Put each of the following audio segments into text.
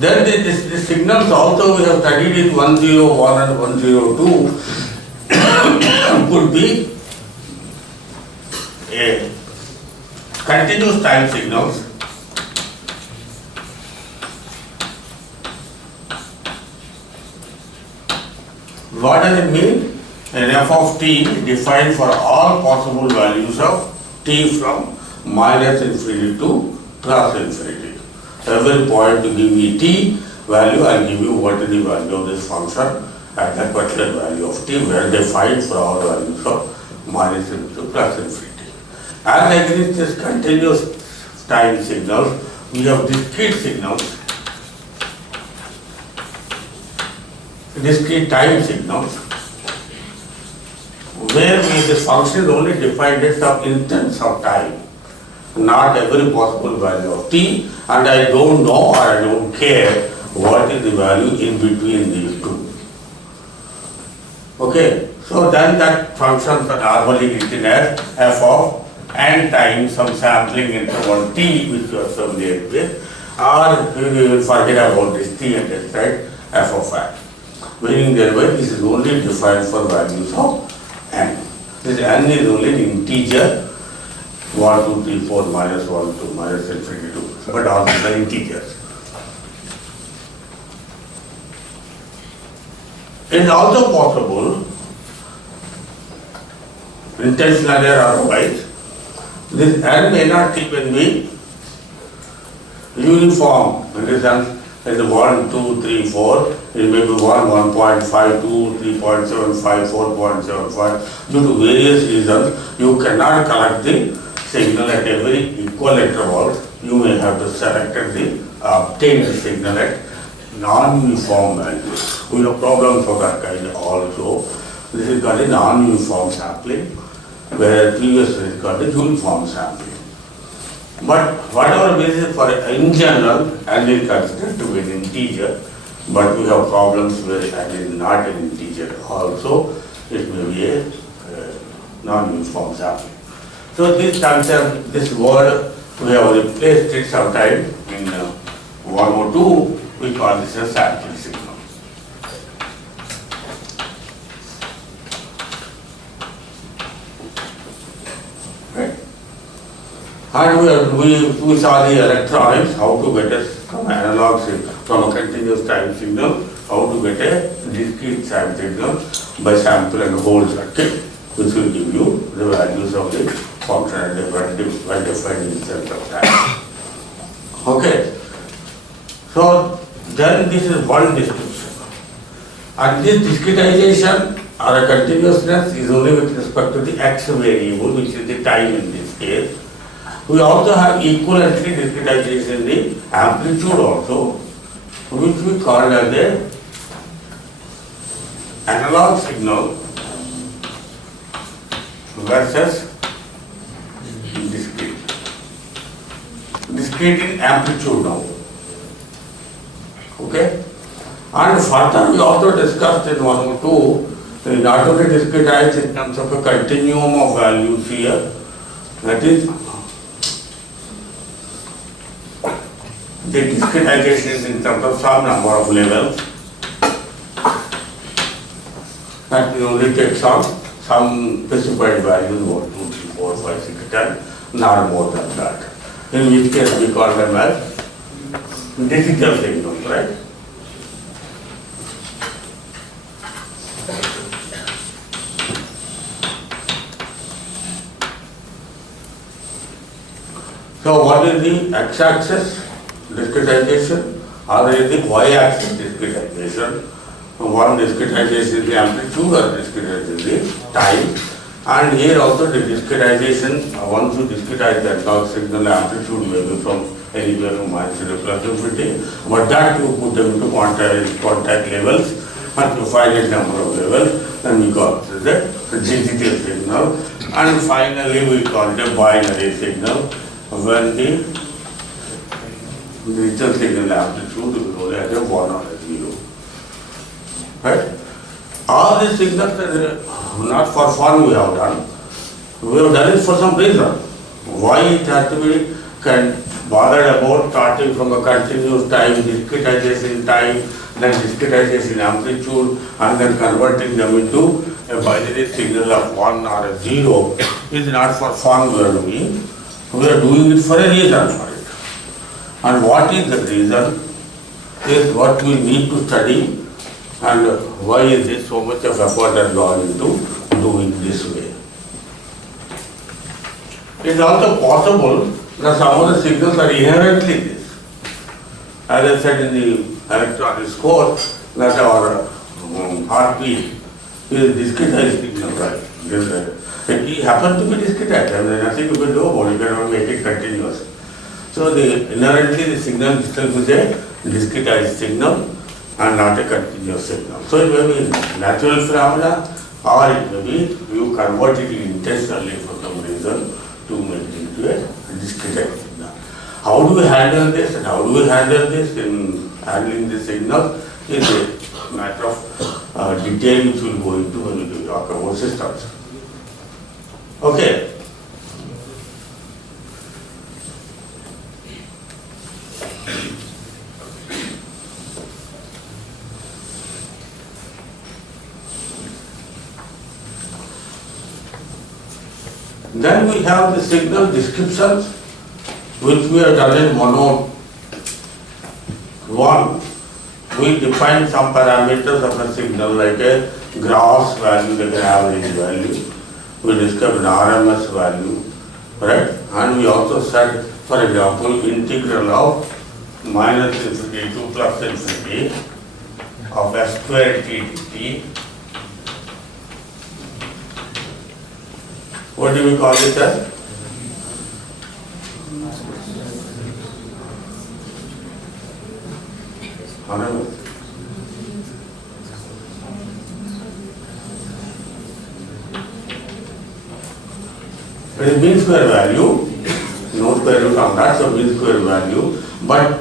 Then the signals also we have studied in 101 and 102 could be a continuous time signals. What does it mean? An f of t defined for all possible values of t from minus infinity to plus infinity. Every point to give me t value, I will give you what is the value of this function at that particular value of t, where defined for all values of minus infinity to plus infinity. As against this continuous time signals, we have discrete signals, discrete time signals, where this function is only defined as some instance of time, not every possible value of t, and I don't know or I don't care what is the value in between these two. Okay, so then that functions are normally written as f of n times some sampling interval t which you are familiar with, or we will forget about this t and just write f of n. Meaning thereby this is only defined for values of n. This n is only an integer 1, 2, 3, 4, minus 1, 2, minus infinity 2, but all these are integers. It is also possible, intentionally or otherwise, this n may not even be uniform in the sense that the 1, 2, 3, 4, it may be 1, 1.52, 3.75, 4.75. Due to various reasons, you cannot collect the signal at every equal intervals. You may have to select the obtain the signal at non-uniform values. We have problems of that kind also. This is called a non-uniform sampling, where previously it is called a uniform sampling. But whatever basis for in general, n is considered to be an integer, but we have problems where n is not an integer also. It may be a non-uniform sampling. So this concept, this word, we have replaced it sometime in 102. We call this a sampling signal. Right? And we saw the electronics, how to get a from analog signal, from a continuous time signal, how to get a discrete time signal by sample and hold circuit, which will give you the values of the function at different defined instance of time. Okay. So then this is one description. And this discretization or a continuousness is only with respect to the x variable, which is the time in this case. We also have equivalently discretization in the amplitude also, which we call as a analog signal versus discrete. Discrete in amplitude now. Okay? And further we also discussed in 102, not only discretized in terms of a continuum of values here, that is the discretization is in terms of some number of levels, that we only take some specified values 1, 2, 3, 4, 5, 6, 10, not more than that. In which case we call them as digital signals, right? So what is the x-axis discretization, or is the y-axis discretization? One discretization is the amplitude, or discretization is the time. And here also the discretization, once you discretize the analog signal, amplitude may be from anywhere from -0 to +infinity, but that you put them into contact levels, and to finite number of levels, then we call it the digital signal. And finally we call it a binary signal, when the digital signal amplitude is only at a 1 or a 0. Right? All these signals are not for fun we have done. We have done it for some reason. Why it has to be bothered about starting from a continuous time, discretization time, then discretization amplitude, and then converting them into a binary signal of 1 or a 0 is not for fun we are doing. We are doing it for a reason for it. And what is the reason is what we need to study, and why is this so much of effort has gone into doing this way. It is also possible that some of the signals are inherently this. As I said in the electronics course, that our heartbeat is discretized signal, right? It happens to be discretized, and there is nothing you can do about it, you cannot make it continuous. So inherently the signal itself is a discretized signal and not a continuous signal. So it may be natural phenomena, or it may be you convert it intentionally for some reason to make it into a discretized signal. How do we handle this, and how do we handle this in handling the signal is a matter of detail which we will go into when we talk about systems. Okay. Then we have the signal descriptions, which we have done in mono 1. We define some parameters of a signal like a gross value, like an average value. We describe an RMS value, right? And we also said, for example, integral of minus infinity to plus infinity of s squared t dt. What do we call it as? RMS. It is mean square value, no square root on that, so mean square value. But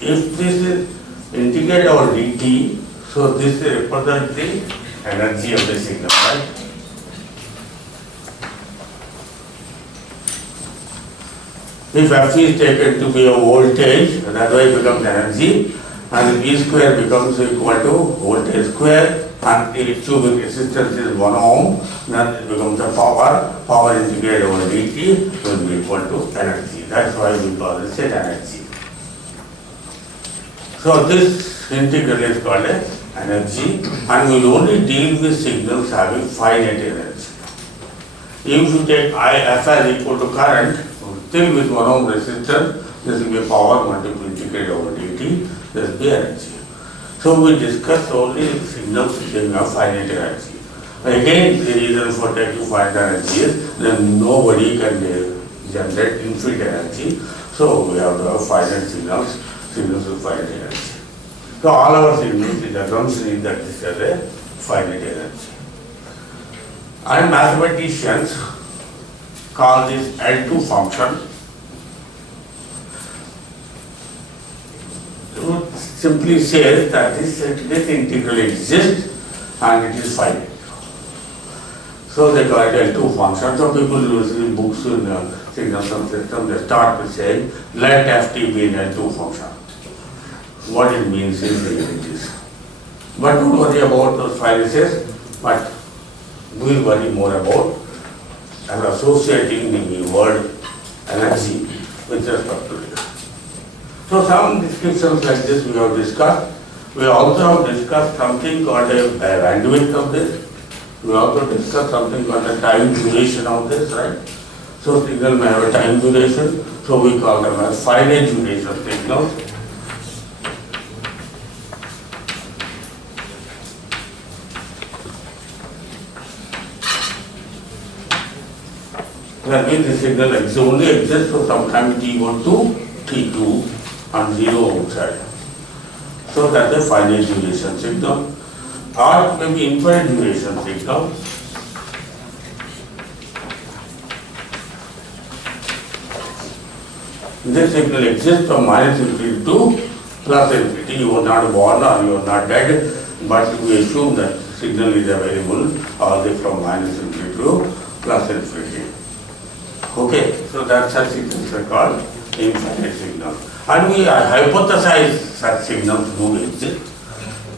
if this is integrate over dt, so this represents the energy of the signal, right? If F is taken to be a voltage, that way it becomes energy, and E square becomes equal to voltage square, and the cubic resistance is 1 ohm, then it becomes a power integrated over dt will be equal to energy. That's why we call this energy. So this integral is called as energy, and we will only deal with signals having finite energy. If you take F as equal to current, still with 1 ohm resistance, this will be power multiple integrated over dt, this will be energy. So we discuss only signals which have finite energy. Again, the reason for taking finite energy is that nobody can generate infinite energy. So we have to have finite signals with finite energy. So all our signals, the assumption is that this has a finite energy. And mathematicians call this L2 function. It simply says that this integral exists and it is finite. So they call it L2 function. So people usually books in signals and system, they start with saying, let ft be an L2 function. What it means is this. But don't worry about those financials, but we'll worry more about and associating the word energy with respect to it. So some descriptions like this we have discussed. We also have discussed something called a bandwidth of this. We also discussed something called the time duration of this, right? So signal may have a time duration, so we call them as finite duration signals. That means the signal only exists for some time t1 to t2 and 0 outside. So that's a finite duration signal. Or it may be infinite duration signal. This signal exists from minus infinity to plus infinity. You are not born or you are not dead, but we assume that signal is available all the way from minus infinity to plus infinity. Okay, so that's such signals are called infinite signals. And we hypothesize such signals do exist.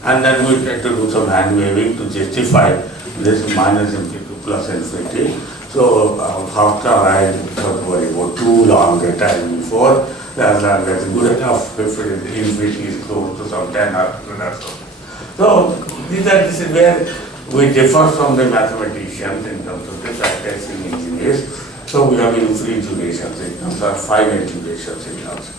And then we try to do some hand waving to justify this minus infinity to plus infinity. So after I don't worry about too long a time before, that's good enough if infinity is close to some 10 or so. So this is where we differ from the mathematicians in terms of the practicing engineers. So we have infinite duration signals or finite duration signals.